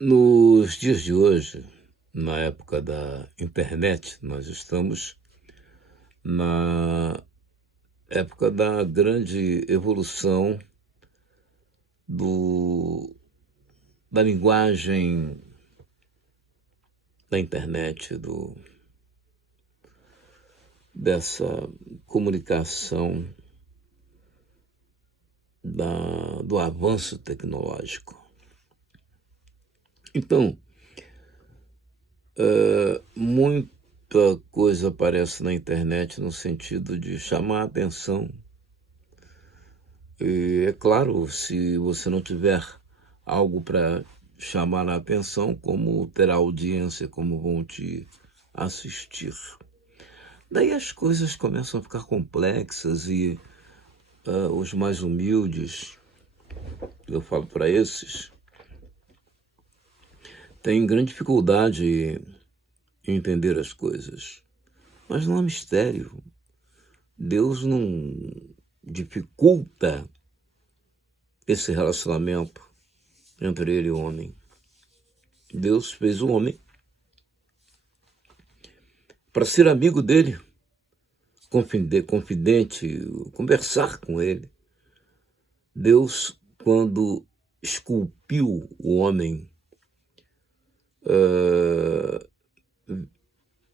Nos dias de hoje, na época da internet, nós estamos na época da grande evolução do, da linguagem da internet, dessa comunicação, do avanço tecnológico. Então, muita coisa aparece na internet no sentido de chamar a atenção. E é claro, se você não tiver algo para chamar a atenção, como terá audiência, como vão te assistir. Daí as coisas começam a ficar complexas e os mais humildes, eu falo para esses, têm grande dificuldade em entender as coisas. Mas não há mistério. Deus não dificulta esse relacionamento entre ele e o homem. Deus fez o homem para ser amigo dele, confidente, conversar com ele. Deus, quando esculpiu o homem,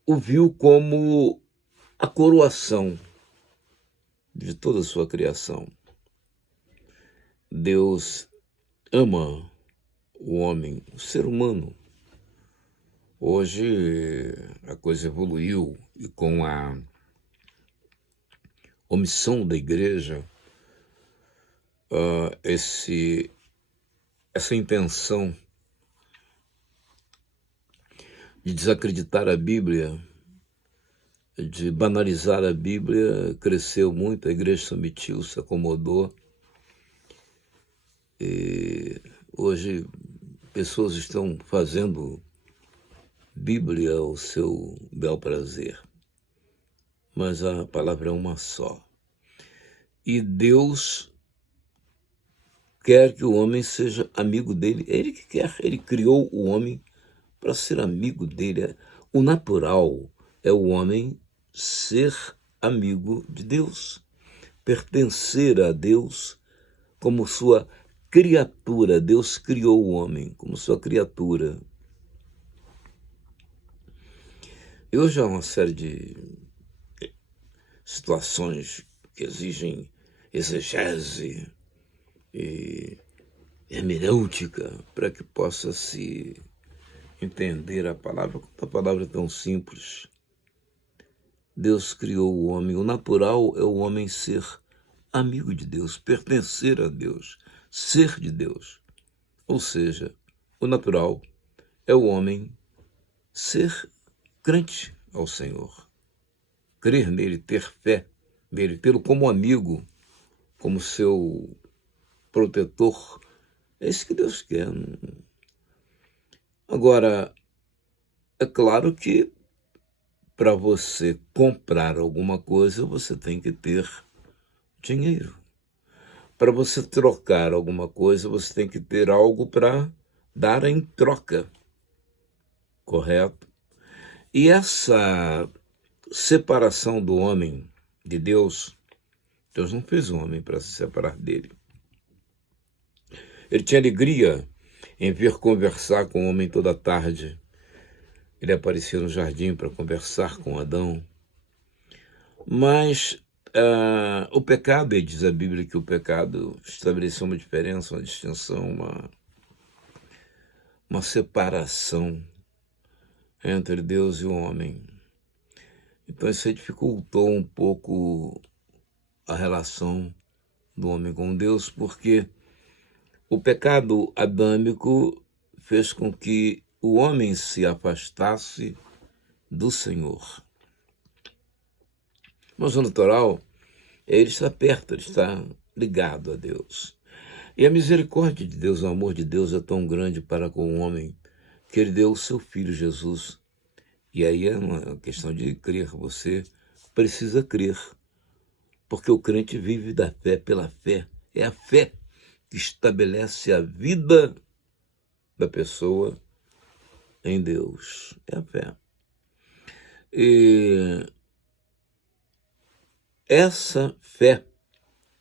o viu como a coroação de toda a sua criação. Deus ama o homem, o ser humano. Hoje a coisa evoluiu e com a omissão da igreja, essa intenção de desacreditar a Bíblia, de banalizar a Bíblia, cresceu muito, a igreja se omitiu, se acomodou. E hoje pessoas estão fazendo Bíblia ao seu bel prazer. Mas a palavra é uma só. E Deus quer que o homem seja amigo dele. É ele que quer, ele criou o homem para ser amigo dele. O natural é o homem ser amigo de Deus, pertencer a Deus como sua criatura. Deus criou o homem como sua criatura. E hoje há uma série de situações que exigem exegese e hermenêutica para que possa se entender a palavra. A palavra é tão simples. Deus criou o homem. O natural é o homem ser amigo de Deus, pertencer a Deus, ser de Deus. Ou seja, o natural é o homem ser crente ao Senhor, crer nele, ter fé nele, tê-lo como amigo, como seu protetor. É isso que Deus quer. Agora, é claro que para você comprar alguma coisa, você tem que ter dinheiro. Para você trocar alguma coisa, você tem que ter algo para dar em troca. Correto? E essa separação do homem de Deus, Deus não fez o homem para se separar dele. Ele tinha alegria em vir conversar com o homem toda tarde. Ele aparecia no jardim para conversar com Adão. Mas o pecado, e diz a Bíblia que o pecado estabeleceu uma diferença, uma distinção, uma separação entre Deus e o homem. Então isso dificultou um pouco a relação do homem com Deus, porque o pecado adâmico fez com que o homem se afastasse do Senhor. Mas o natural é ele estar perto, ele está ligado a Deus. E a misericórdia de Deus, o amor de Deus é tão grande para com o homem que ele deu o seu Filho Jesus. E aí é uma questão de crer. Você precisa crer, porque o crente vive da fé, pela fé. É a fé que estabelece a vida da pessoa em Deus. É a fé. E essa fé,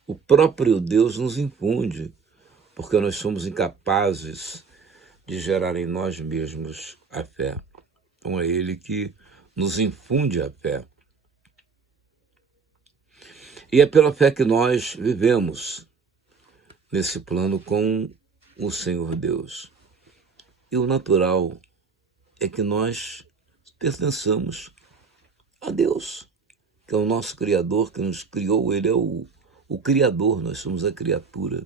o próprio Deus nos infunde, porque nós somos incapazes de gerar em nós mesmos a fé. Então é Ele que nos infunde a fé. E é pela fé que nós vivemos nesse plano com o Senhor Deus. E o natural é que nós pertençamos a Deus, que é o nosso Criador, que nos criou. Ele é o Criador, nós somos a criatura.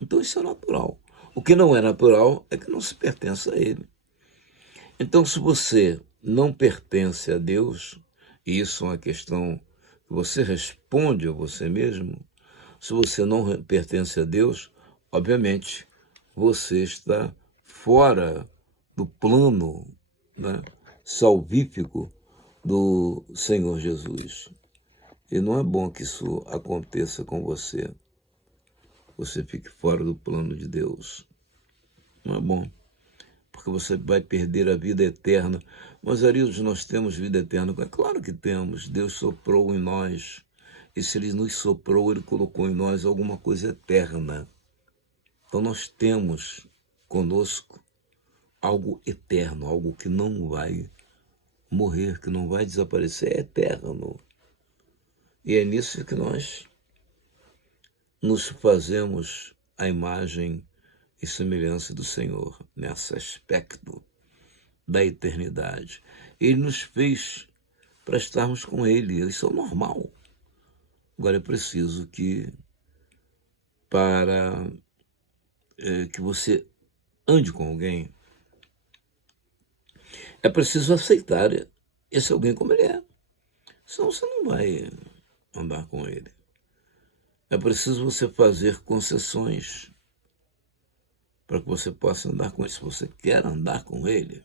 Então isso é natural. O que não é natural é que não se pertence a Ele. Então, se você não pertence a Deus, e isso é uma questão que você responde a você mesmo, se você não pertence a Deus, obviamente, você está fora do plano, né, salvífico do Senhor Jesus. E não é bom que isso aconteça com você. Você fique fora do plano de Deus. Não é bom, porque você vai perder a vida eterna. Mas, Arildo, nós temos vida eterna. É claro que temos. Deus soprou em nós. E se Ele nos soprou, Ele colocou em nós alguma coisa eterna. Então nós temos conosco algo eterno, algo que não vai morrer, que não vai desaparecer, é eterno. E é nisso que nós nos fazemos a imagem e semelhança do Senhor, nesse aspecto da eternidade. Ele nos fez para estarmos com Ele, isso é normal. Agora é preciso que, para que você ande com alguém, é preciso aceitar esse alguém como ele é. Senão você não vai andar com ele. É preciso você fazer concessões para que você possa andar com ele, se você quer andar com ele.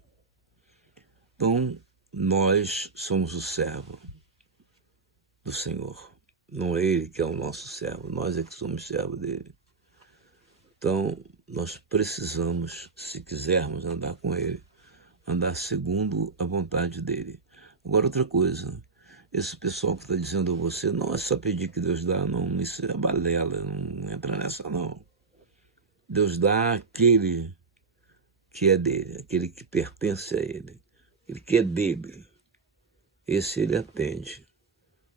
Então, nós somos o servo do Senhor. Não é Ele que é o nosso servo, nós é que somos servo dele. Então, nós precisamos, se quisermos andar com Ele, andar segundo a vontade dele. Agora, outra coisa, esse pessoal que está dizendo a você, não é só pedir que Deus dá, não, isso é balela, não entra nessa não. Deus dá àquele que é dele, aquele que pertence a ele, aquele que é dele. Esse ele atende.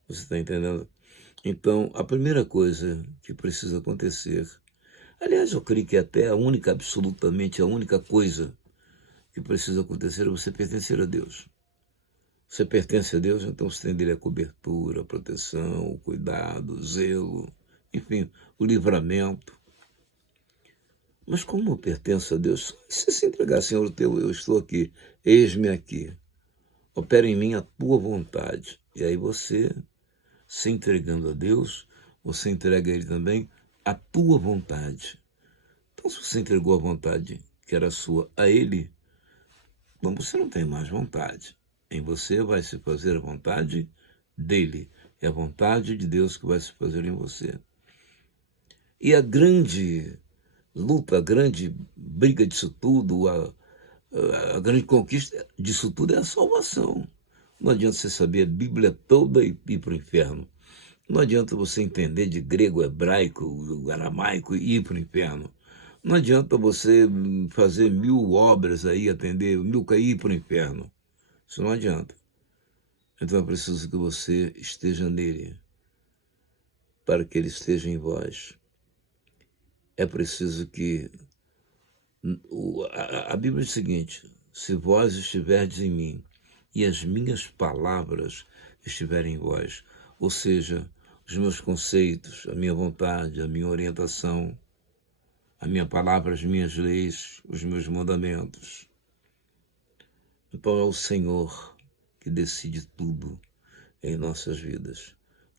Você está entendendo? Então, a primeira coisa que precisa acontecer, aliás, eu creio que até absolutamente a única coisa que precisa acontecer é você pertencer a Deus. Você pertence a Deus, então você tem dele a cobertura, a proteção, o cuidado, o zelo, enfim, o livramento. Mas como eu pertenço a Deus, se se entregar, Senhor, eu estou aqui, eis-me aqui, opera em mim a tua vontade. E aí você, se entregando a Deus, você entrega a Ele também a tua vontade. Então, se você entregou a vontade que era sua a Ele, então você não tem mais vontade. Em você vai se fazer a vontade dele. É a vontade de Deus que vai se fazer em você. E a grande luta, a grande briga disso tudo, a grande conquista disso tudo é a salvação. Não adianta você saber a Bíblia toda e ir para o inferno. Não adianta você entender de grego, hebraico, aramaico e ir para o inferno. Não adianta você fazer 1000 obras aí, atender 1000 e ir para o inferno. Isso não adianta. Então é preciso que você esteja nele, para que ele esteja em vós. É preciso que... A Bíblia diz o seguinte: se vós estiverdes em mim e as minhas palavras estiverem em vós, ou seja, os meus conceitos, a minha vontade, a minha orientação, a minha palavra, as minhas leis, os meus mandamentos. Então é o Senhor que decide tudo em nossas vidas.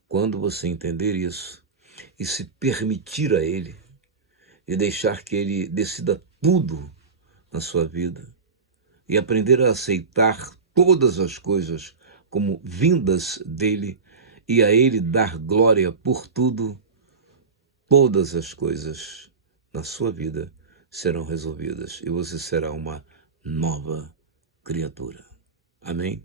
Quando você entender isso e se permitir a Ele e deixar que Ele decida tudo na sua vida e aprender a aceitar todas as coisas como vindas dEle e a Ele dar glória por tudo, todas as coisas na sua vida serão resolvidas e você será uma nova criatura. Amém?